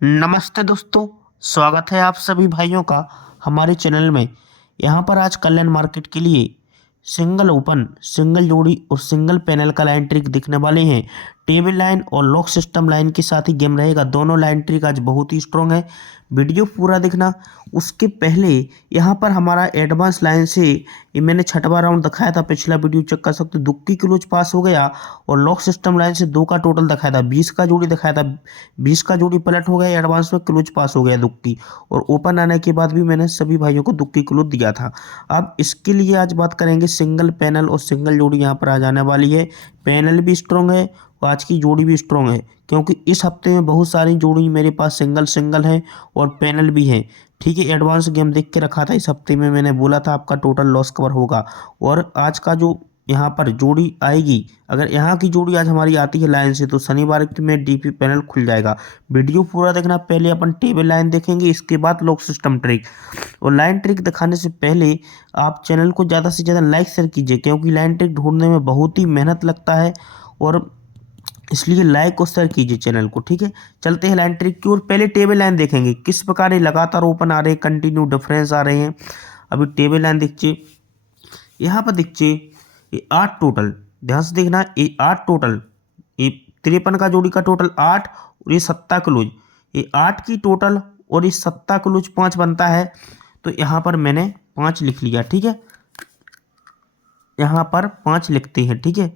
नमस्ते दोस्तों। स्वागत है आप सभी भाइयों का हमारे चैनल में। यहाँ पर आज कल्याण मार्केट के लिए सिंगल ओपन, सिंगल जोड़ी और सिंगल पैनल का लाइन ट्रिक दिखने वाले हैं। टेबल लाइन और लॉक सिस्टम लाइन के साथ ही गेम रहेगा। दोनों लाइन ट्रिक आज बहुत ही स्ट्रॉन्ग है, वीडियो पूरा देखना। उसके पहले यहाँ पर हमारा एडवांस लाइन से ये मैंने छठवां राउंड दिखाया था, पिछला वीडियो चेक कर सकते हो। दुक्की क्लोज पास हो गया और लॉक सिस्टम लाइन से 2 का टोटल दिखाया था, 20 का जोड़ी दिखाया था। 20 का जोड़ी पलट हो गया, एडवांस में क्लोज पास हो गया दुक्की, और ओपन आने के बाद भी मैंने सभी भाइयों को दुक्की क्लोज दिया था। अब इसके लिए आज बात करेंगे सिंगल पैनल और सिंगल जोड़ी यहाँ पर आ जाने वाली है। पैनल भी स्ट्रॉन्ग है और आज की जोड़ी भी स्ट्रॉन्ग है, क्योंकि इस हफ्ते में बहुत सारी जोड़ी मेरे पास सिंगल सिंगल है और पैनल भी है। ठीक है, एडवांस गेम देख के रखा था इस हफ्ते में, मैंने बोला था आपका टोटल लॉस कवर होगा। और आज का जो यहाँ पर जोड़ी आएगी, अगर यहाँ की जोड़ी आज हमारी आती है लाइन से, तो शनिवार में डीपी पैनल खुल जाएगा। वीडियो पूरा देखना। पहले अपन टेबल लाइन देखेंगे, इसके बाद लॉक सिस्टम ट्रिक। और लाइन ट्रिक दिखाने से पहले आप चैनल को ज़्यादा से ज़्यादा लाइक शेयर कीजिए, क्योंकि लाइन ट्रिक ढूंढने में बहुत ही मेहनत लगता है, और इसलिए लाइक और शेयर कीजिए चैनल को। ठीक है, चलते हैं लाइन ट्रिक की ओर। पहले टेबल लाइन देखेंगे, किस प्रकार ये लगातार ओपन आ रहे हैं, कंटिन्यू डिफरेंस आ रहे हैं। अभी टेबल लाइन देखिए, यहाँ पर देखिए ये 8 टोटल, ध्यान से देखना, ये 8 टोटल, ये 53 का जोड़ी का टोटल 8 और ये 7 क्लोज, ये 8 की टोटल और ये 7 क्लोज 5 बनता है। तो यहाँ पर मैंने 5 लिख लिया। ठीक है, यहाँ पर 5 लिखते हैं। ठीक है,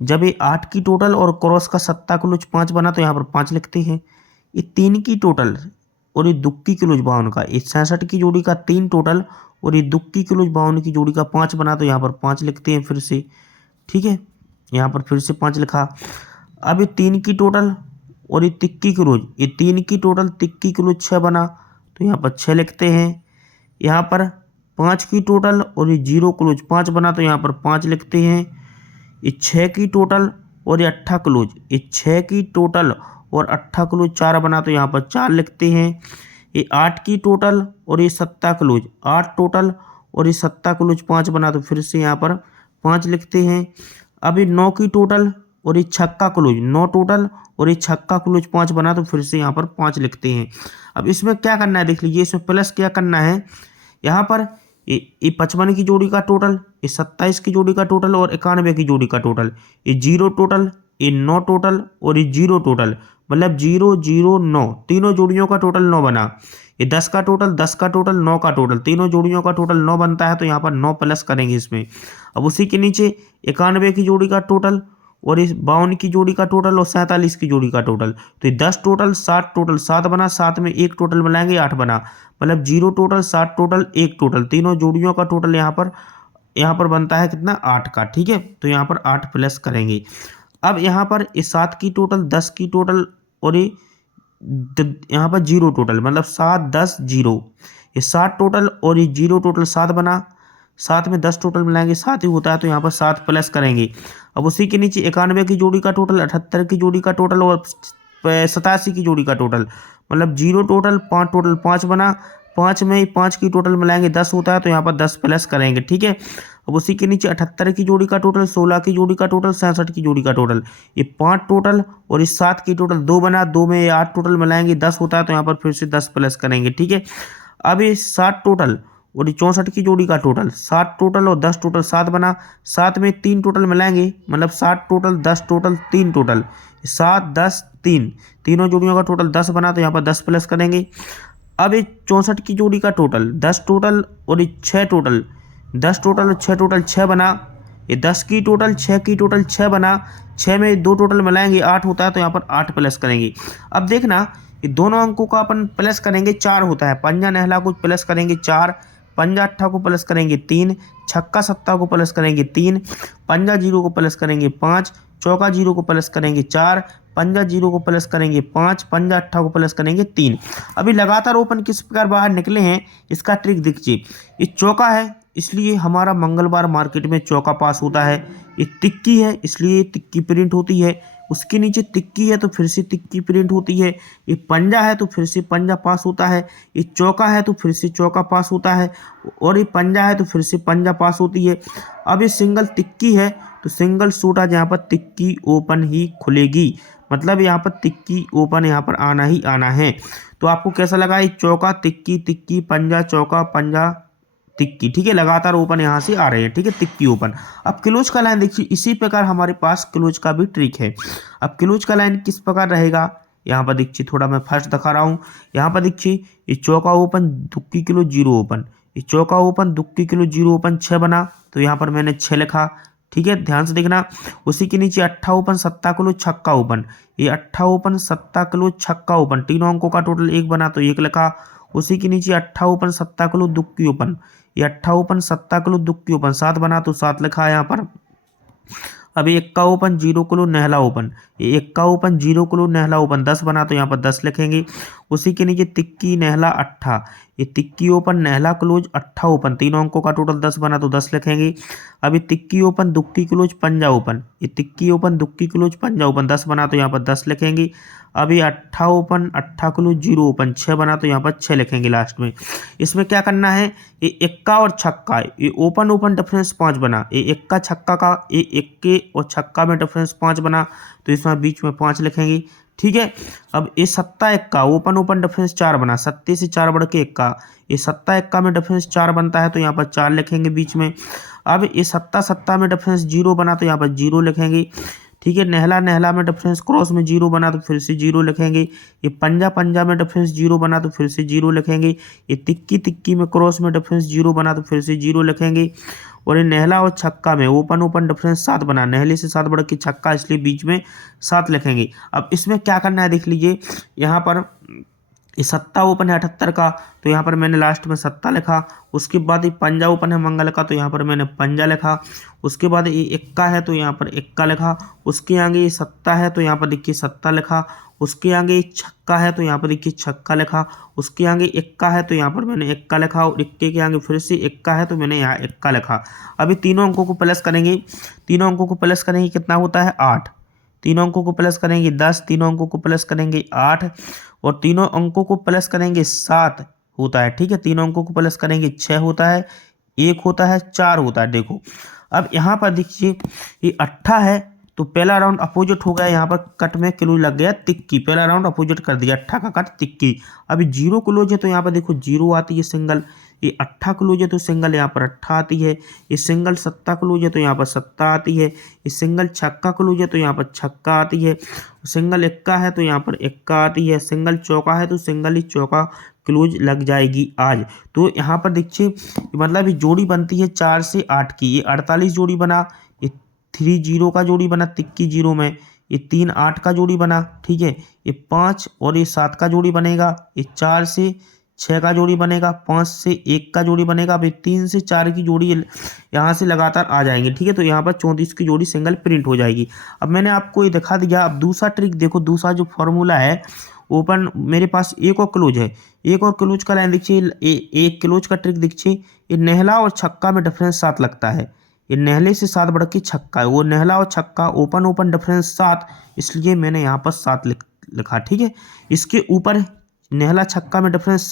जब ये 8 की टोटल और क्रॉस का 7 क्लोज 5 बना, तो यहाँ पर 5 लिखते हैं। ये 3 की टोटल और ये दुक्की क्लोज 52 का, ये 66 की जोड़ी का 3 टोटल और ये दुक्की क्लोज 52 की जोड़ी का 5 बना, तो यहाँ पर 5 लिखते हैं फिर से। ठीक है, यहाँ पर फिर से 5 लिखा। अब ये 3 की टोटल और ये तिक्की क्लोज, ये 3 की टोटल तिक्की क्लोज 6 बना, तो यहाँ पर 6 लिखते हैं। यहाँ पर 5 की टोटल और ये 0 क्लोज 5 बना, तो यहाँ पर 5 लिखते हैं। ये 6 की टोटल और ये 8 क्लोज, ये 6 की टोटल और 8 क्लोज 4 बना, तो यहाँ पर 4 लिखते हैं। ये 8 की टोटल और ये 7 क्लोज, 8 टोटल और ये 7 क्लोज 5 बना, तो फिर से यहाँ पर 5 लिखते हैं। अब ये 9 की टोटल और ये 6 क्लोज, 9 टोटल और ये 6 क्लोज 5 बना, तो फिर से यहाँ पर 5 लिखते हैं। अब इसमें क्या करना है देख लीजिए, इसमें प्लस क्या करना है। यहाँ पर ये 55 की जोड़ी का टोटल, ये 27 की जोड़ी का टोटल और 91 की जोड़ी का टोटल, ये 0 टोटल, ये 9 टोटल और ये 0 टोटल, मतलब 0 0 9, तीनों जोड़ियों का टोटल 9 बना। ये 10 का टोटल, 10 का टोटल, 9 का टोटल, तीनों जोड़ियों का टोटल 9 बनता है, तो यहाँ पर 9 प्लस करेंगे इसमें। अब उसी के नीचे 91 की जोड़ी का टोटल और इस 52 की जोड़ी का टोटल और 47 की जोड़ी का टोटल, तो ये 10 टोटल, 7 टोटल, 7 बना, 7 में एक टोटल मिलाएंगे 8 बना, मतलब 0 टोटल, 7 टोटल, 1 टोटल, तीनों जोड़ियों का टोटल यहाँ पर बनता है कितना, 8 का। ठीक है, तो यहाँ पर 8 प्लस करेंगे। अब यहाँ पर ये 7 की टोटल, 10 की टोटल और ये यहाँ पर 0 टोटल, मतलब 7 10 0, ये 7 टोटल और ये 0 टोटल 7 बना, 7 में 10 टोटल मिलाएंगे 7 ही होता है, तो यहाँ पर 7 प्लस करेंगे। अब उसी के नीचे 91 की जोड़ी का टोटल, 78 की जोड़ी का टोटल और 87 की जोड़ी का टोटल, मतलब 0 टोटल, 5 टोटल 5 बना, 5 में 5 की टोटल मिलाएंगे 10 होता है, तो यहाँ पर 10 प्लस करेंगे। ठीक है, अब उसी के नीचे 78 की जोड़ी का टोटल, 16 की जोड़ी का टोटल, 67 की जोड़ी का टोटल, ये 5 टोटल और इस 7 की टोटल 2 बना, 2 में 8 टोटल मिलाएंगे 10 होता है, तो यहाँ पर फिर से 10 प्लस करेंगे। ठीक है, अब ये 7 टोटल और ये 64 की जोड़ी का टोटल, 7 टोटल और 10 टोटल 7 बना, 7 में 3 टोटल मिलाएंगे, मतलब 7 टोटल, 10 टोटल, 3 टोटल, 7 10 3, तीनों जोड़ियों का टोटल 10 बना, तो यहाँ पर 10 प्लस करेंगे। अब ये 64 की जोड़ी का टोटल, 10 टोटल और ये 6 टोटल, 10 टोटल और 6 टोटल 6 बना, ये 10 की टोटल, 6 की टोटल 6 बना, 6 में 2 टोटल मिलाएंगे 8 होता है, तो यहाँ पर 8 प्लस करेंगे। अब देखना, ये दोनों अंकों का अपन प्लस करेंगे 4 होता है, पंजा नहला को प्लस करेंगे 4, पंजा अट्ठा को प्लस करेंगे 3, छक्का सत्ता को प्लस करेंगे 3, पंजा 0 को प्लस करेंगे 5, चौका 0 को प्लस करेंगे 4, पंजा 0 को प्लस करेंगे 5, पंजा अट्ठा को प्लस करेंगे 3। अभी लगातार ओपन किस प्रकार बाहर निकले हैं, इसका ट्रिक देखिए। ये चौका है, इसलिए हमारा मंगलवार मार्केट में चौका पास होता है। ये तिक्की है, इसलिए तिक्की प्रिंट होती है। उसके नीचे तिक्की है तो फिर से तिक्की प्रिंट होती है। ये पंजा है तो फिर से पंजा पास होता है। ये चौका है तो फिर से चौका पास होता है, और ये पंजा है तो फिर से पंजा पास होती है। अब ये सिंगल तिक्की है तो सिंगल सूट आज यहाँ पर तिक्की ओपन ही खुलेगी, मतलब यहाँ पर तिक्की ओपन यहाँ पर आना ही आना है। तो आपको कैसा लगा, ये चौका तिक्की तिक्की पंजा चौका पंजा तिक्की, ठीक है, लगातार ओपन यहाँ से आ रहे हैं, ठीक है, तिक्की ओपन। अब क्लोज का लाइन देखिए, इसी प्रकार हमारे पास क्लोज का भी ट्रिक है। अब क्लोज का लाइन किस प्रकार रहेगा, यहाँ पर देखिए थोड़ा मैं फर्स्ट दिखा रहा हूँ। यहाँ पर देखिए ये चौका ओपन दुक्की क्लोज जीरो ओपन, ये चौका ओपन दुक्की क्लोज जीरो ओपन 6 बना, तो यहाँ पर मैंने 6 लिखा, ठीक है, ध्यान से देखना। उसी के नीचे अट्ठा ओपन सत्ता क्लोज छक्का ओपन, ये अट्ठा ओपन सत्ता क्लोज छक्का ओपन, तीनों अंकों का टोटल 1 बना तो 1 लिखा। उसी के नीचे अट्ठा ओपन सत्ता क्लोज दुक्की ओपन, ये अट्ठा ओपन सत्ता क्लोज दुक्की ओपन 7 बना तो 7 लिखा यहाँ पर। अब ये इक्का open zero close Nehla open, ये इक्का open zero close Nehla open 10 बना तो यहाँ पर 10 लिखेंगे। उसी के नीचे तिक्की नेहला अट्ठा, ये tikki open Nehla close अट्ठा open, तीनों अंकों का टोटल 10 बना तो 10 लिखेंगे। अब ये तिक्की ओपन दुक्की क्लोज पंजा ओपन, ये तिक्की ओपन दुक्की क्लोज पंजा ओपन 10 बना तो यहाँ पर 10 लिखेंगे। अब ये अट्ठा ओपन अट्ठा क्लोज जीरो ओपन 6 बना तो यहाँ पर 6 लिखेंगे लास्ट में। इसमें क्या करना है, ये इक्का और छक्का, ये ओपन ओपन डिफरेंस 5 बना, ये इक्का छक्का का, ये इक्के और छक्का में डिफरेंस 5 बना तो इसमें बीच में 5 लिखेंगे, ठीक है। अब ये सत्ता इक्का ओपन ओपन डिफरेंस 4 बना, सत्ते से 4 बढ़ के इक्का, ये सत्ता इक्का में डिफरेंस 4 बनता है तो यहाँ पर 4 लिखेंगे बीच में। अब ये सत्ता सत्ता में डिफरेंस 0 बना तो यहाँ पर 0 लिखेंगे, ठीक है। नेहला नेहला में डिफरेंस क्रॉस में 0 बना तो फिर से 0 लिखेंगे। ये पंजा पंजा में डिफरेंस 0 बना तो फिर से 0 लिखेंगे। ये तिक्की तिक्की में क्रॉस में डिफरेंस 0 बना तो फिर से 0 लिखेंगे। और ये नेहला और छक्का में ओपन ओपन डिफरेंस 7 बना, नेहले से 7 बढ़ के छक्का, इसलिए बीच में 7 लिखेंगे। अब इसमें क्या करना है देख लीजिए, यहाँ पर ये सत्ता ओपन है 78 का तो यहाँ पर मैंने लास्ट में सत्ता लिखा। उसके बाद ये पंजा ओपन है मंगल का तो यहाँ पर मैंने पंजा लिखा। उसके बाद ये इक्का है तो यहाँ पर इक्का लिखा। उसके आगे ये सत्ता है तो यहाँ पर देखिए सत्ता लिखा। उसके आगे ये छक्का है तो यहाँ पर देखिए छक्का लिखा। उसके आगे इक्का है तो यहाँ पर मैंने इक्का लिखा। और इक्के के आगे फिर से इक्का है तो मैंने यहाँ इक्का लिखा। अभी तीनों अंकों को प्लस करेंगे, तीनों अंकों को प्लस करेंगे कितना होता है 8, तीनों अंकों को प्लस करेंगे 10, तीनों अंकों को प्लस करेंगे 8 और तीनों अंकों को प्लस करेंगे 7 होता है, ठीक है। तीनों अंकों को प्लस करेंगे 6 होता है, 1 होता है, 4 होता है। देखो अब यहाँ पर देखिए ये 8 है तो पहला राउंड अपोजिट हो गया, यहाँ पर कट में क्लोज लग गया तिक्की, पहला राउंड अपोजिट कर दिया, 8 का कट तिक्की। अभी 0 क्लोज है तो यहाँ पर देखो 0 आती है सिंगल, ये 8 क्लोज है तो सिंगल यहाँ पर 8 आती है। ये सिंगल सत्ता क्लोज है तो यहाँ पर सत्ता आती है। ये सिंगल छक्का क्लोज है तो यहाँ पर छक्का आती है। सिंगल इक्का है तो यहाँ पर इक्का आती है। सिंगल चौका है तो सिंगल ही चौका क्लोज लग जाएगी आज। तो यहाँ पर देखिए मतलब ये जोड़ी बनती है 4 से 8 की, ये 48 जोड़ी बना, ये 3 0 का जोड़ी बना तिक्की 0 में, ये 3 8 का जोड़ी बना, ठीक है। ये 5 और ये 7 का जोड़ी बनेगा, ये 4 से 6 का जोड़ी बनेगा, 5 से 1 का जोड़ी बनेगा। अब 3 से 4 की जोड़ी यहाँ से लगातार आ जाएंगे, ठीक है। तो यहाँ पर 34 की जोड़ी सिंगल प्रिंट हो जाएगी। अब मैंने आपको ये दिखा दिया। अब दूसरा ट्रिक देखो, दूसरा जो फॉर्मूला है ओपन मेरे पास एक और क्लोज है, एक और क्लोज का लाइन देखिए, एक क्लोज का ट्रिक देखिए। ये नेहला और छक्का में डिफरेंस 7 लगता है, ये नेहले से 7 बढ़ के छक्का है, वो नेहला और छक्का ओपन ओपन डिफरेंस 7, इसलिए मैंने यहाँ पर 7 लिखा, ठीक है। इसके ऊपर नेहला छक्का में डिफरेंस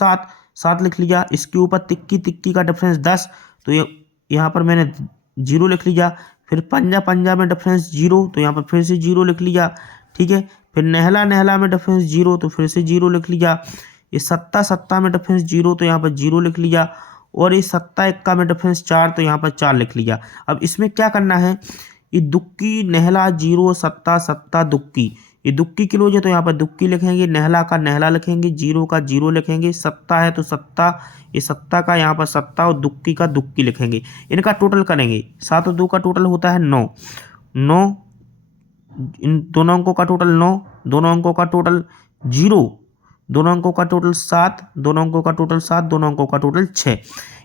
7 लिख लिया। इसके ऊपर तिक्की तिक्की का डिफरेंस 10 तो ये यहाँ पर मैंने 0 लिख लिया। फिर पंजा पंजा में डिफरेंस 0 तो यहाँ पर फिर से 0 लिख लिया, ठीक है। फिर नेहला नेहला में डिफरेंस 0 तो फिर से 0 लिख लिया। ये सत्ता सत्ता में डिफरेंस 0 तो यहाँ पर 0 लिख लिया। और ये सत्ता इक्का में डिफरेंस 4 तो यहाँ पर 4 लिख लिया। अब इसमें क्या करना है, ये दुक्की नेहला 0 सत्ता सत्ता दुक्की, ये दुक्की क्लोज है तो यहाँ पर दुक्की लिखेंगे, नेहला का नेहला लिखेंगे, 0 का 0 लिखेंगे, सत्ता है तो सत्ता, ये सत्ता का यहाँ पर सत्ता और दुक्की का दुक्की लिखेंगे। इनका टोटल करेंगे, 7 और 2 का टोटल होता है 9, इन दोनों अंकों का टोटल 9, दोनों अंकों का टोटल 0, दोनों अंकों का टोटल 7, दोनों अंकों का टोटल 7, दोनों अंकों का टोटल 6।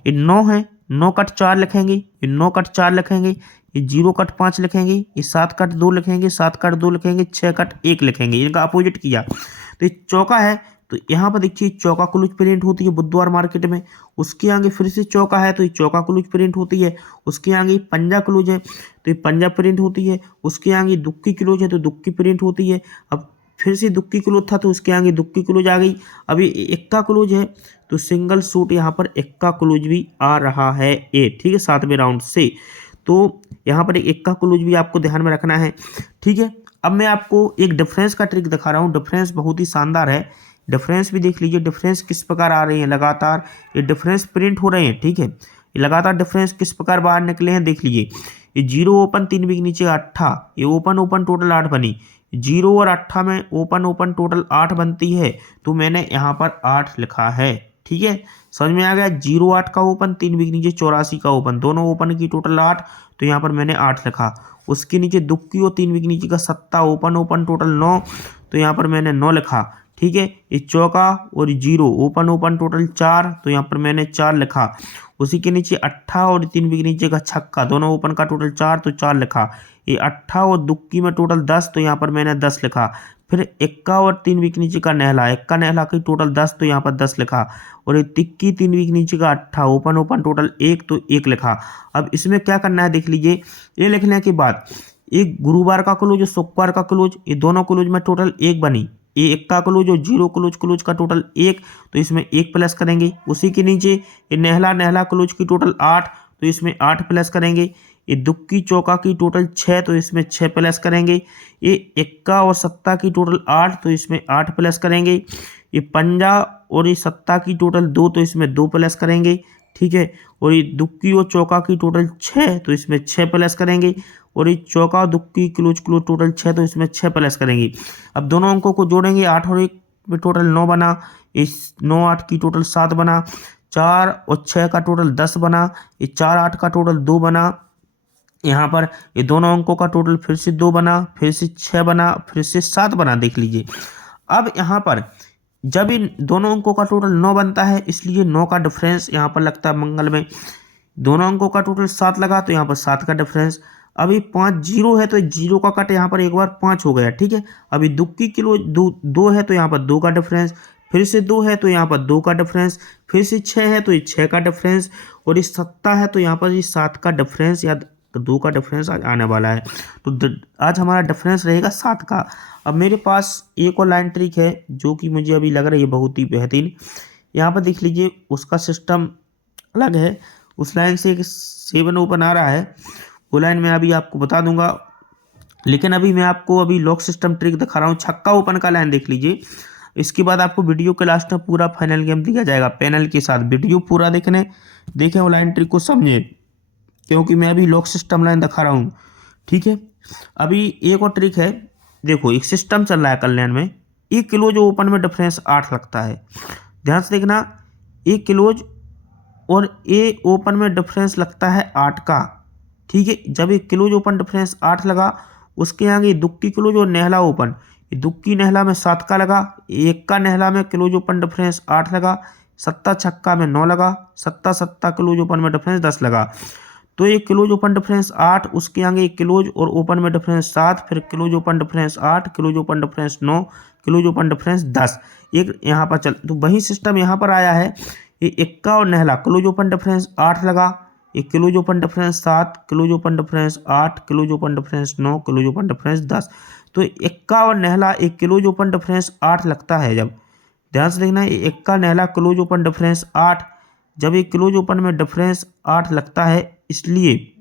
ये 9 है, 9 कट 4 लिखेंगे, ये 9 कट 4 लिखेंगे, ये 0 कट 5 लिखेंगे, ये 7 कट 2 लिखेंगे, 7 कट 2 लिखेंगे, 6 कट 1 लिखेंगे। इनका अपोजिट किया तो ये चौका है तो यहाँ पर देखिए चौका क्लोज प्रिंट होती है बुधवार मार्केट में। उसके आगे फिर से चौका है तो ये चौका क्लोज प्रिंट होती है। उसके आगे पंजा क्लोज है तो ये पंजा प्रिंट होती है। उसके आगे दुक्की क्लोज है तो दुक्की प्रिंट होती है। अब फिर से दुक्की क्लोज था तो उसके आगे दुक्की क्लोज आ गई। अभी इक्का क्लोज है तो सिंगल सूट यहाँ पर इक्का क्लोज भी आ रहा है ए, ठीक है, 7वें राउंड से। तो यहाँ पर एक इक्का क्लोज भी आपको ध्यान में रखना है, ठीक है। अब मैं आपको एक डिफरेंस का ट्रिक दिखा रहा हूँ। डिफरेंस बहुत ही शानदार है। डिफरेंस भी देख लीजिए, डिफरेंस किस प्रकार आ रही है लगातार, ये डिफरेंस प्रिंट हो रहे हैं, ठीक है। ये लगातार डिफरेंस किस प्रकार बाहर निकले हैं देख लीजिए। ये 0 ओपन 3 बिक नीचे 8, ये ओपन ओपन टोटल 8 बनी। 0 और 8 में ओपन ओपन टोटल 8 बनती है, तो मैंने यहाँ पर 8 लिखा है, ठीक है। समझ में आ गया। 0 8 का ओपन, 3 बिक नीचे 84 का ओपन, दोनों ओपन की टोटल 8, तो यहाँ पर मैंने 8 लिखा। उसके नीचे दुक्की और 3 बिक नीचे का 7 ओपन ओपन टोटल 9, तो यहाँ पर मैंने 9 लिखा, ठीक है। ये चौका और 0 ओपन ओपन टोटल 4, तो यहाँ पर मैंने 4 लिखा। उसी के नीचे 8 और 3 बिक नीचे का छक्का, दोनों ओपन का टोटल 4, तो 4 लिखा। ये 8 और दुक्की में टोटल 10, तो यहाँ पर मैंने 10 लिखा। फिर 1 और 3 बिक नीचे का नहला, 1 नहला की टोटल 10, तो यहाँ पर 10 लिखा। और ये तिक्की 3 बिक नीचे का 8 ओपन ओपन टोटल 1, तो 1 लिखा। अब इसमें क्या करना है देख लीजिए। ये लिखने के बाद एक गुरुवार का क्लोज और शुक्रवार का क्लोज, ये दोनों क्लोज में टोटल 1 बनी। ये 1 का क्लोज और 0 क्लोज क्लोज का टोटल 1, तो इसमें 1 प्लस करेंगे। उसी के नीचे ये नहला नहला क्लोज की टोटल 8, तो इसमें 8 प्लस करेंगे। ये दुक्की चौका की टोटल 6, तो इसमें 6 प्लस करेंगे। ये 1 और 7 की टोटल 8, तो इसमें 8 प्लस करेंगे। ये 5 और ये 7 की टोटल 2, तो इसमें 2 प्लस करेंगे, ठीक है। और ये दुक्की और चौका की टोटल 6, तो इसमें 6 प्लस करेंगे। और ये चौका और दुक्की क्लोज क्लोज टोटल 6, तो इसमें 6 प्लस करेंगे। अब दोनों अंकों को जोड़ेंगे, 8 और 1 में टोटल 9 बना। इस 9 8 की टोटल 7 बना। 4 और 6 का टोटल 10 बना। ये 4 8 का टोटल 2 बना। यहाँ पर ये दोनों अंकों का टोटल फिर से 2 बना, फिर से 6 बना, फिर से 7 बना, देख लीजिए। अब यहाँ पर जब इन दोनों अंकों का टोटल 9 बनता है, इसलिए 9 का डिफरेंस यहाँ पर लगता है मंगल में। दोनों अंकों का टोटल 7 लगा, तो यहाँ पर 7 का डिफरेंस। अभी 5 0 है, तो 0 का कट यहाँ पर एक बार 5 हो गया, ठीक है। अभी दुक्की किलो 2 है, तो यहाँ पर 2 का डिफरेंस। फिर से 2 है, तो यहाँ पर 2 का डिफरेंस। फिर से 6 है, तो ये 6 का डिफरेंस। और ये 7 है, तो यहाँ पर ये 7 का डिफरेंस या 2 का डिफरेंस आज आने वाला है। तो आज हमारा डिफरेंस रहेगा 7 का। अब मेरे पास एक और लाइन ट्रिक है जो कि मुझे अभी लग रही है बहुत ही बेहतरीन। यहाँ पर देख लीजिए, उसका सिस्टम अलग है। उस लाइन से एक 7 ओपन आ रहा है, वो लाइन मैं अभी आपको बता दूंगा। लेकिन अभी मैं आपको लॉक सिस्टम ट्रिक दिखा रहा हूँ। छक्का ओपन का लाइन देख लीजिए। इसके बाद आपको वीडियो के लास्ट में पूरा फाइनल गेम दिया जाएगा पैनल के साथ। वीडियो पूरा देखें वो लाइन ट्रिक को समझे, क्योंकि मैं अभी लॉक सिस्टम लाइन दिखा रहा हूँ, ठीक है। अभी एक और ट्रिक है, देखो एक सिस्टम चल रहा है कल्याण में। एक क्लोज ओपन में डिफरेंस 8 लगता है, ध्यान से देखना। एक क्लोज और ए ओपन में डिफरेंस लगता है 8 का, ठीक है। जब एक क्लोज ओपन डिफरेंस 8 लगा, उसके आगे दुक्की क्लोज और नहला ओपन, दुक्की नहला में 7 का लगा। 1 का नहला में क्लोज ओपन डिफरेंस 8 लगा। 7 छक्का में 9 लगा। 7 7 क्लोज ओपन में डिफरेंस 10 लगा। तो एक क्लोज ओपन डिफरेंस 8, उसके आगे एक क्लोज और ओपन में डिफरेंस 7, फिर close open difference 8, close open difference 9, close open difference 10। एक यहाँ पर चल, तो वही सिस्टम यहाँ पर आया है। ये 1 और नहला क्लोज ओपन डिफरेंस 8 लगा। एक close open difference 7, close open difference 8, close open difference 9, close open difference 10। तो 1 और नहला एक क्लोज ओपन डिफरेंस 8 लगता है। जब ध्यान से देखना, 1 का नहला क्लोज ओपन डिफरेंस 8, जब एक क्लोज ओपन में डिफरेंस 8 लगता है, इसलिए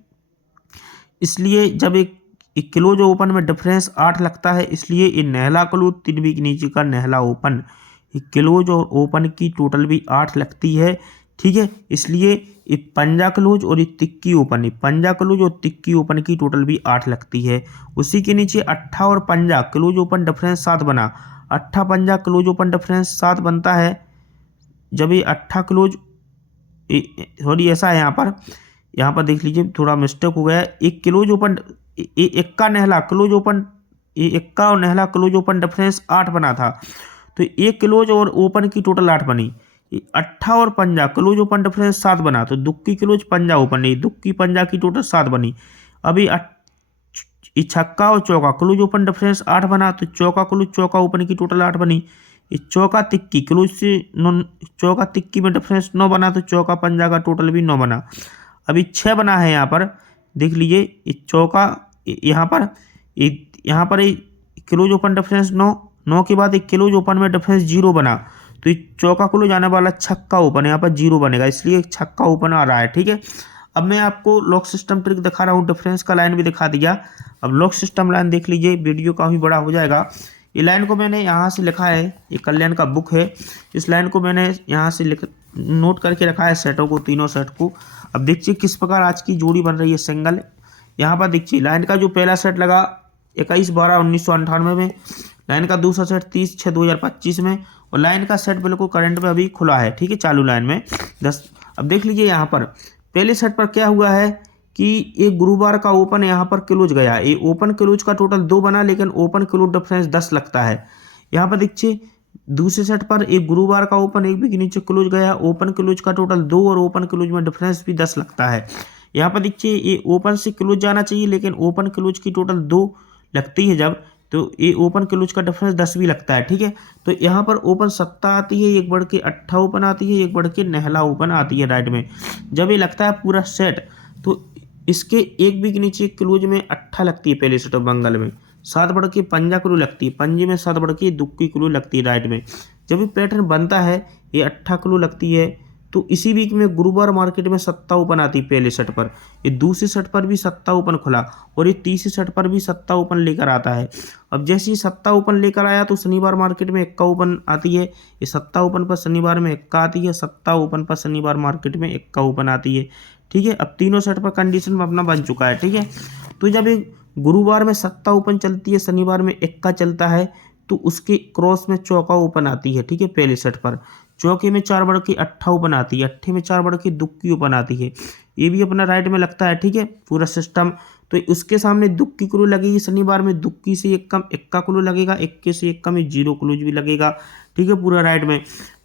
जब एक क्लोज ओपन में डिफरेंस 8 लगता है, इसलिए ये नहला क्लोज 3 बिक नीचे का नहला ओपन, क्लोज और ओपन की टोटल भी 8 लगती है, ठीक है। इसलिए ये पंजा क्लोज और ये तिक्की ओपन, पंजा क्लोज और तिक्की ओपन की टोटल भी 8 लगती है। उसी के नीचे 8 और पंजा क्लोज ओपन डिफरेंस 7 बना। 8 पंजा क्लोज ओपन डिफरेंस 7 बनता है। जब ये 8 क्लोज, सॉरी ऐसा है यहाँ पर देख लीजिए, थोड़ा मिस्टेक हो गया। एक क्लोज ओपन, 1 का नहला क्लोज ओपन, 1 का और नहला क्लोज ओपन डिफरेंस 8 बना था, तो एक क्लोज और ओपन की टोटल 8 बनी। 8 और पंजा क्लोज ओपन डिफरेंस 7 बना, तो दुक्की क्लोज पंजा ओपन नहीं, दुक्की पंजा की टोटल 7 बनी। अभी छक्का और चौका क्लोज ओपन डिफरेंस 8 बना, तो चौका क्लोज चौका ओपन की टोटल 8 बनी। चौका तिक्की क्लोज से चौका तिक्की में डिफरेंस 9 बना, तो चौका पंजा का टोटल भी 9 बना। अभी 6 बना है यहाँ पर, देख लीजिए। ये चौका यहाँ पर क्लोज ओपन डिफरेंस 9 के बाद एक क्लोज ओपन में डिफरेंस 0 बना, तो ये चौका क्लोज आने वाला छक्का ओपन यहाँ पर 0 बनेगा, इसलिए छक्का ओपन आ रहा है, ठीक है। अब मैं आपको लॉक सिस्टम ट्रिक दिखा रहा हूँ, डिफरेंस का लाइन भी दिखा दिया। अब लॉक सिस्टम लाइन देख लीजिए, वीडियो काफ़ी बड़ा हो जाएगा। ये लाइन को मैंने यहाँ से लिखा है, ये कल्याण का बुक है, इस लाइन को मैंने यहाँ से नोट करके रखा है सेटों को, तीनों सेट को। अब देखिए किस प्रकार आज की जोड़ी बन रही है सिंगल। यहाँ पर देखिए लाइन का जो पहला सेट लगा 21/12/1998 में, लाइन का दूसरा सेट 30/6/2025 में, और लाइन का सेट बिल्कुल करंट में अभी खुला है, ठीक है, चालू लाइन में 10। अब देख लीजिए यहाँ पर पहले सेट पर क्या हुआ है कि एक गुरुवार का ओपन यहाँ पर क्लोज गया, ये ओपन क्लोज का टोटल 2 बना, लेकिन ओपन क्लोज डिफरेंस 10 लगता है। यहाँ पर देखिए दूसरे सेट पर एक गुरुवार का ओपन एक भी के नीचे क्लोज गया, ओपन क्लोज का टोटल 2 और ओपन क्लोज में डिफरेंस भी 10 लगता है। यहाँ पर देखिए ये ओपन से क्लोज जाना चाहिए, लेकिन ओपन क्लोज की टोटल 2 लगती है जब, तो ये ओपन क्लोज का डिफरेंस 10 भी लगता है, ठीक है। तो यहाँ पर ओपन 7 आती है, एक बढ़ के 8 ओपन आती है, एक बढ़ के नहला ओपन आती है राइट में। जब ये लगता है पूरा सेट, तो इसके एक भी के नीचे क्लोज में 8 लगती है पहले सेट ऑफ मंगल में, 7 बढ़ के पंजा क्लू लगती है, पंजे में 7 बढ़ के दुक्की क्लू लगती है राइट में। जब ये पैटर्न बनता है ये 8 क्लू लगती है, तो इसी वीक में गुरुवार मार्केट में 7 ओपन आती है पहले सेट पर, ये दूसरे सेट पर भी 7 ओपन खुला, और ये तीसरे सेट पर भी 7 ओपन लेकर आता है। अब जैसे ही 7 ओपन लेकर आया तो शनिवार मार्केट में 1 ओपन आती है, ये 7 ओपन पर शनिवार में 1 आती है, 7 ओपन पर शनिवार मार्केट में 1 ओपन आती है, ठीक है। अब तीनों सेट पर कंडीशन अपना बन चुका है, ठीक है। तो जब ये गुरुवार में 7 ओपन चलती है, शनिवार में 1 चलता है, तो उसके क्रॉस में चौका ओपन आती है, ठीक है, पहले सेट पर। चौके में 4 बढ़ के 8 ओपन आती है, 8 में 4 बढ़ के दुक्की ओपन आती है, ये भी अपना राइट में लगता है, ठीक है, पूरा सिस्टम। तो उसके सामने दुक्की क्लू लगेगी शनिवार में, दुक्की से 1 कम 1 का क्लू लगेगा, 1 से 1 कम 0 क्लूज भी लगेगा, ठीक है, पूरा राइट में।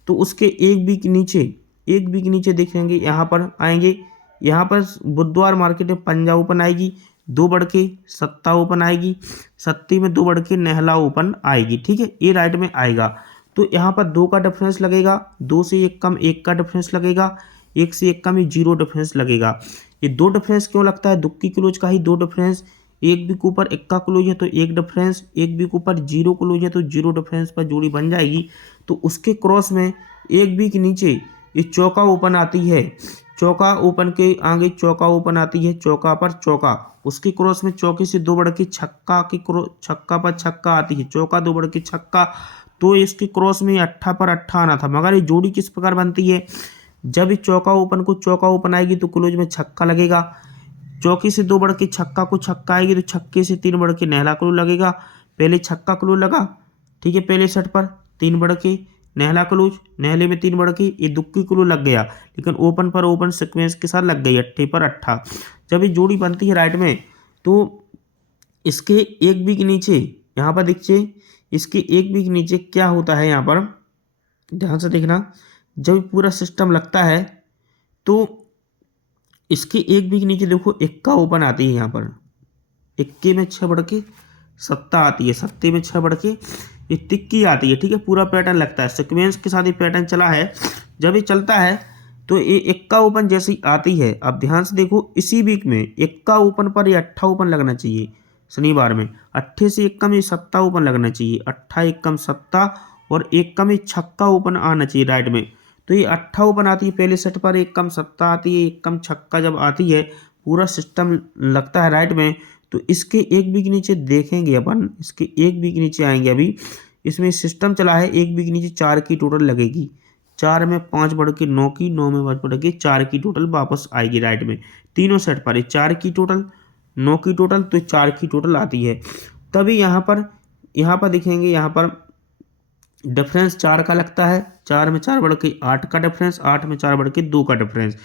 तो उसके एक भी के नीचे देखेंगे, यहाँ पर आएंगे, यहाँ पर बुधवार मार्केट में पंजा ओपन आएगी, 2 बढ़ के 7 ओपन आएगी, 7 में 2 बढ़ के नहला ओपन आएगी, ठीक है, ये राइट में आएगा। तो यहाँ पर 2 का डिफरेंस लगेगा, 2 से 1 कम 1 का डिफरेंस लगेगा, 1 से 1 कम 0 डिफरेंस लगेगा। ये 2 डिफरेंस क्यों लगता है? दुक्की क्लोज का ही 2 डिफरेंस, एक भी के ऊपर 1 का क्लोज है तो 1 डिफरेंस, एक भी के ऊपर 0 क्लोज है तो 0 डिफरेंस पर जोड़ी बन जाएगी। तो उसके क्रॉस में एक भी के नीचे ये चौका ओपन आती है, चौका ओपन के आगे चौका ओपन आती है, चौका पर चौका, उसके क्रॉस में चौके से 2 बढ़ के छक्का की छक्का पर छक्का आती है, चौका 2 बढ़ के छक्का, तो इसके क्रॉस में 8 पर 8 आना था। मगर ये जोड़ी किस प्रकार बनती है? जब इस चौका ओपन को चौका ओपन आएगी तो क्लोज में छक्का लगेगा, चौकी से 2 बढ़ के छक्का को छक्का आएगी तो छक्के से 3 बढ़ के नहला क्लू लगेगा। पहले छक्का क्लू लगा, ठीक है, पहले सेट पर 3 बढ़ के नहला क्लूज, नहले में 3 बढ़ के ये दुक्की क्लू लग गया, लेकिन ओपन पर ओपन सीक्वेंस के साथ लग गई 8 पर 8। जब ये जोड़ी बनती है राइट में, तो इसके एक भी के नीचे यहाँ पर देखिए, इसके एक भी के नीचे क्या होता है, यहाँ पर ध्यान से देखना, जब पूरा सिस्टम लगता है तो इसके एक भी के नीचे देखो 1 का ओपन आती है, यहाँ पर 1 में 6 बढ़ के 7 आती है, 7 में 6 बढ़ के ये तिक्की आती है, ठीक है, पूरा पैटर्न लगता है, सीक्वेंस के साथ ये पैटर्न चला है। जब ये चलता है तो ये 1 का ओपन जैसी आती है, अब ध्यान से देखो, इसी वीक में 1 का ओपन पर ये 8 ओपन लगना चाहिए शनिवार में, 8 से 1 कम ये 7 ओपन लगना चाहिए, 8 1 कम 7 और 1 कम ये छक्का ओपन आना चाहिए राइट में। तो ये 8 ओपन आती है पहले सेट पर, 1 कम 7 आती है, 1 कम छक्का जब आती है, पूरा सिस्टम लगता है राइट में। तो इसके एक भी के नीचे देखेंगे अपन, इसके एक भी के नीचे आएंगे, अभी इसमें सिस्टम चला है, एक भी के नीचे 4 की टोटल लगेगी, 4 में 5 बढ़ के 9 की, 9 में 5 बढ़ के 4 की टोटल वापस आएगी राइट में। तीनों सेट पर 4 की टोटल, 9 की टोटल, तो 4 की टोटल आती है। तभी यहाँ पर देखेंगे, यहाँ पर डिफरेंस 4 का लगता है, 4 में 4 बढ़ के 8 का डिफरेंस, 8 में 4 बढ़ के 2 का डिफरेंस,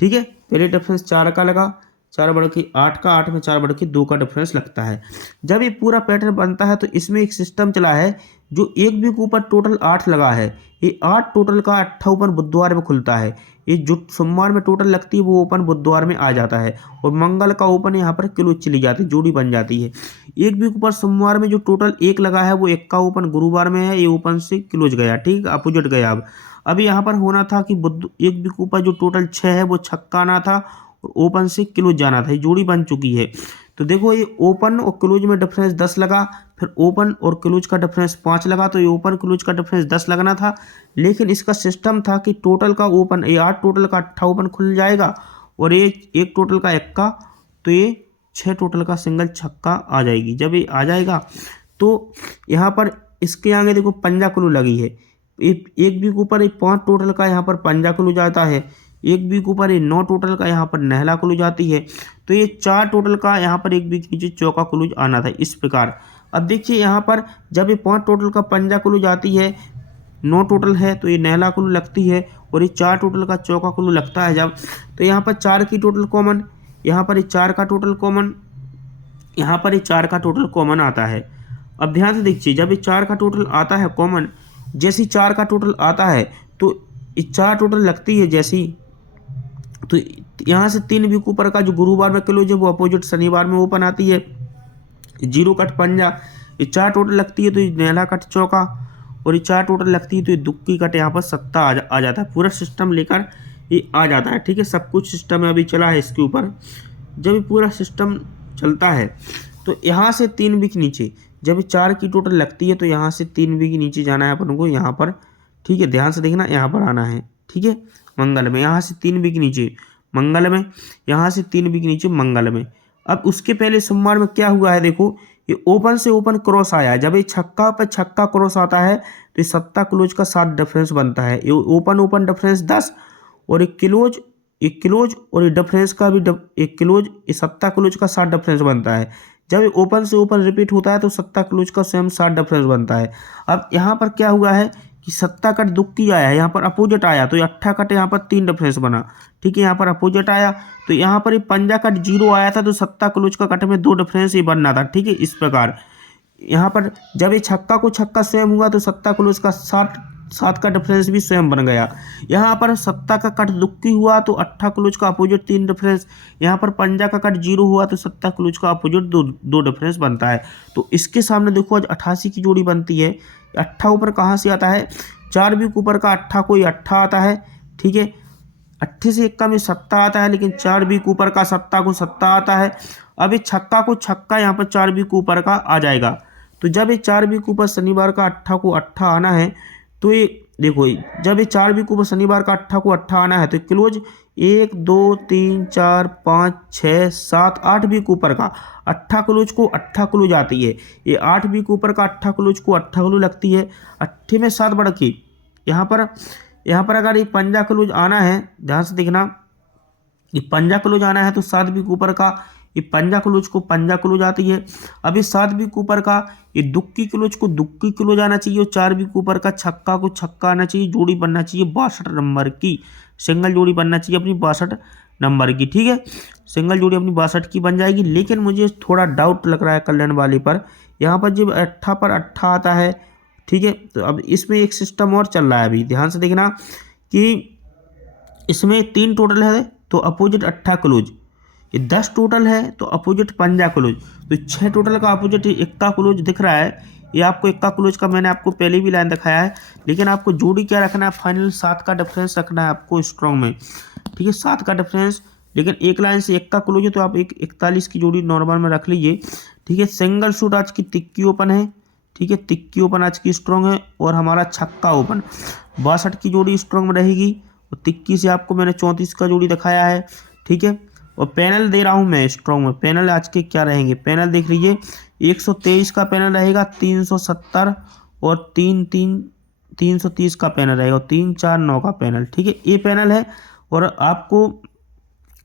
ठीक है, पहले डिफरेंस 4 का लगा, 4 बढ़ के 8 का, 8 में 4 बढ़ के 2 का डिफरेंस लगता है। जब ये पूरा पैटर्न बनता है तो इसमें एक सिस्टम चला है, जो एक भी के ऊपर टोटल 8 लगा है, ये 8 टोटल का 8 ओपन बुधवार में खुलता है, ये जो सोमवार में टोटल लगती है वो ओपन बुधवार में आ जाता है, और मंगल का ओपन यहाँ पर क्लोज चली जाती है, जोड़ी बन जाती है। एक भी के ऊपर सोमवार में जो टोटल 1 लगा है वो 1 का ओपन गुरुवार में है, ये ओपन से क्लोज गया, ठीक, अपोजिट गया। अब यहाँ पर होना था कि एक भी के ऊपर जो टोटल 6 है वो छक्का आना था और ओपन से क्लोज जाना था, ये जोड़ी बन चुकी है। तो देखो ये ओपन और क्लोज में डिफरेंस 10 लगा, फिर ओपन और क्लोज का डिफरेंस 5 लगा, तो ये ओपन क्लोज का डिफरेंस 10 लगना था। लेकिन इसका सिस्टम था कि टोटल का ओपन, ये 8 टोटल का 8 ओपन खुल जाएगा और ये एक टोटल का एक्का, तो ये 6 टोटल का सिंगल छक्का आ जाएगी। जब ये आ जाएगा तो यहाँ पर इसके आगे देखो पंजा क्लू लगी है, एक भी के ऊपर ये 5 टोटल का यहाँ पर पंजा क्लू जाता है, एक भी के ऊपर ये 9 टोटल का यहाँ पर नहला क्लू जाती है, तो ये 4 टोटल का यहाँ पर एक भी के नीचे चौका क्लूज आना था इस प्रकार। अब देखिए यहाँ पर जब ये 5 टोटल का पंजा क्लू जाती है, 9 टोटल है तो ये नहला क्लू लगती है, और ये 4 टोटल का चौका क्लू लगता है जब, तो यहाँ पर 4 की टोटल कॉमन, यहाँ पर ये 4 का टोटल कॉमन, यहाँ पर ये 4 का टोटल कॉमन आता है। अब ध्यान से देखिए जब ये 4 का टोटल आता है कॉमन, जैसे 4 का टोटल आता है तो ये 4 टोटल लगती है जैसी, तो यहाँ से 3 वीक ऊपर का जो गुरुवार में क्लोज है वो अपोजिट शनिवार में ओपन आती है, 0 कट पंजा, ये 4 टोटल लगती है तो ये नहला कट चौका, और ये 4 टोटल लगती है तो ये दुक्की कट यहाँ पर सत्ता आ जाता है। पूरा सिस्टम लेकर ये आ जाता है, ठीक है। सब कुछ सिस्टम अभी चला है इसके ऊपर। जब ये पूरा सिस्टम चलता है तो यहाँ से 3 वीक नीचे, जब 4 की टोटल लगती है तो यहाँ से 3 वीक नीचे जाना है अपन को यहाँ पर, ठीक है। ध्यान से देखना, यहाँ पर आना है, ठीक है। मंगल में यहाँ से 3 वीक नीचे मंगल में, यहाँ से 3 वीक नीचे मंगल में। अब उसके पहले सोमवार में क्या हुआ है देखो, ये ओपन से ओपन क्रॉस आया है। जब ये छक्का पर छक्का क्रॉस आता है तो ये सत्ता क्लोज का 7 डिफरेंस बनता है। ये ओपन ओपन डिफरेंस 10, और एक क्लोज और ये डिफरेंस का भी एक क्लोज, ये सत्ता क्लोज का 7 डिफरेंस बनता है। जब ये ओपन से ओपन रिपीट होता है तो सत्ता क्लोज का स्वयं 7 डिफरेंस बनता है। अब यहाँ पर क्या हुआ है कि सत्ता कट दुक्की आया है, यहाँ पर अपोजिट आया तो ये अट्ठा कट यहाँ पर 3 डिफरेंस बना, ठीक है। यहाँ पर अपोजिट आया तो यहाँ पर ये पंजा कट 0 आया था तो सत्ता क्लोज का कट में 2 डिफरेंस ही बनना था, ठीक है। इस प्रकार यहाँ पर जब ये छक्का को छक्का स्वयं हुआ तो सत्ता क्लोज का 7 का डिफरेंस भी स्वयं बन गया। यहाँ पर सत्ता का कट दुक्की हुआ तो अट्ठा क्लोज का अपोजिट 3 डिफरेंस, यहाँ पर पंजा का कट 0 हुआ तो सत्ता क्लोज का अपोजिट 2 डिफरेंस बनता है। तो इसके सामने देखो आज 88 की जोड़ी बनती है। अट्ठा ऊपर कहाँ से आता है, 4 भी ऊपर का अट्ठा कोई अट्ठा आता है, ठीक है। अट्ठे से एक्का में सत्ता आता है, लेकिन 4 भी ऊपर का सत्ता को सत्ता आता है। अब ये छक्का को छक्का यहाँ पर 4 भी ऊपर का आ जाएगा, तो जब ये 4 भी ऊपर शनिवार का अट्ठा को अट्ठा आना है तो ये देखो, जब ये 4 भी ऊपर शनिवार का अट्ठा को अट्ठा आना है तो क्लोज 1 2 3 4 5 6 7 8 भी ऊपर का अट्ठा क्लोज को अट्ठा क्लोज आती है। ये 8 भी ऊपर का अट्ठा क्लोज को अट्ठा क्लोज लगती है। अट्ठे में 7 बढ़ के यहाँ पर अगर ये पंजा क्लोज आना है, ध्यान से देखना, ये पंजा क्लोज आना है तो 7 भी ऊपर का ये पंजा क्लोज को पंजा क्लोज आती है। अब ये 7 भी ऊपर का ये दुक्की क्लोज को दुक्की क्लोज आना चाहिए, और 4 भी ऊपर का छक्का को छक्का आना चाहिए। जोड़ी बनना चाहिए 62 नंबर की, सिंगल जोड़ी बनना चाहिए अपनी 62 नंबर की, ठीक है। सिंगल जोड़ी अपनी 62 की बन जाएगी। लेकिन मुझे थोड़ा डाउट लग रहा है कल्याण वाले पर, यहाँ पर जब अट्ठा पर अट्ठा आता है, ठीक है। तो अब इसमें एक सिस्टम और चल रहा है अभी, ध्यान से देखना कि इसमें 3 टोटल है तो अपोजिट अट्ठा क्लोज, ये 10 टोटल है तो अपोजिट पंजा क्लोज, तो 6 टोटल का अपोजिट इक्का क्लोज दिख रहा है। ये आपको इक्का क्लोज का मैंने आपको पहले भी लाइन दिखाया है, लेकिन आपको जोड़ी क्या रखना है, फाइनल 7 का डिफरेंस रखना है आपको स्ट्रॉन्ग में, ठीक है। 7 का डिफरेंस, लेकिन एक लाइन से इक्का क्लोज है तो आप 41 की जोड़ी नॉर्मल में रख लीजिए, ठीक है। सिंगल शूट आज की तिक्की ओपन है, ठीक है। तिक्की ओपन आज की स्ट्रॉन्ग है, और हमारा छक्का ओपन 62 की जोड़ी स्ट्रॉन्ग में रहेगी, और तिक्की से आपको मैंने 34 का जोड़ी दिखाया है, ठीक है। और पैनल दे रहा हूँ मैं स्ट्रॉन्ग में। पैनल आज के क्या रहेंगे, पैनल देख लीजिए, 123 का पैनल रहेगा, 370 और 330 का पैनल रहेगा, और 3 4 9 का पैनल, ठीक है। ये पैनल है, और आपको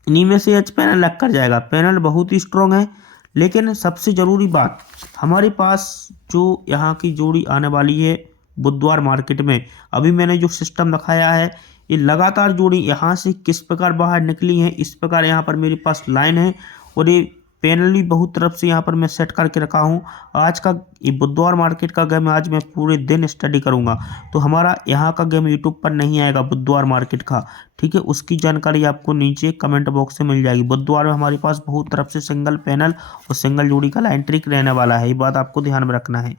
इन्हीं में से एच पैनल लग कर जाएगा। पैनल बहुत ही स्ट्रॉन्ग है। लेकिन सबसे ज़रूरी बात, हमारे पास जो यहाँ की जोड़ी आने वाली है बुधवार मार्केट में, अभी मैंने जो सिस्टम दिखाया है, ये लगातार जोड़ी यहाँ से किस प्रकार बाहर निकली है, इस प्रकार यहाँ पर मेरे पास लाइन है, और ये पैनल भी बहुत तरफ से यहाँ पर मैं सेट करके रखा हूँ। आज का ये बुधवार मार्केट का गेम आज मैं पूरे दिन स्टडी करूँगा, तो हमारा यहाँ का गेम यूट्यूब पर नहीं आएगा बुधवार मार्केट का, ठीक है। उसकी जानकारी आपको नीचे कमेंट बॉक्स से मिल जाएगी। बुधवार में हमारे पास बहुत तरफ से सिंगल पैनल और सिंगल जोड़ी का लाइन ट्रिक रहने वाला है, ये बात आपको ध्यान में रखना है।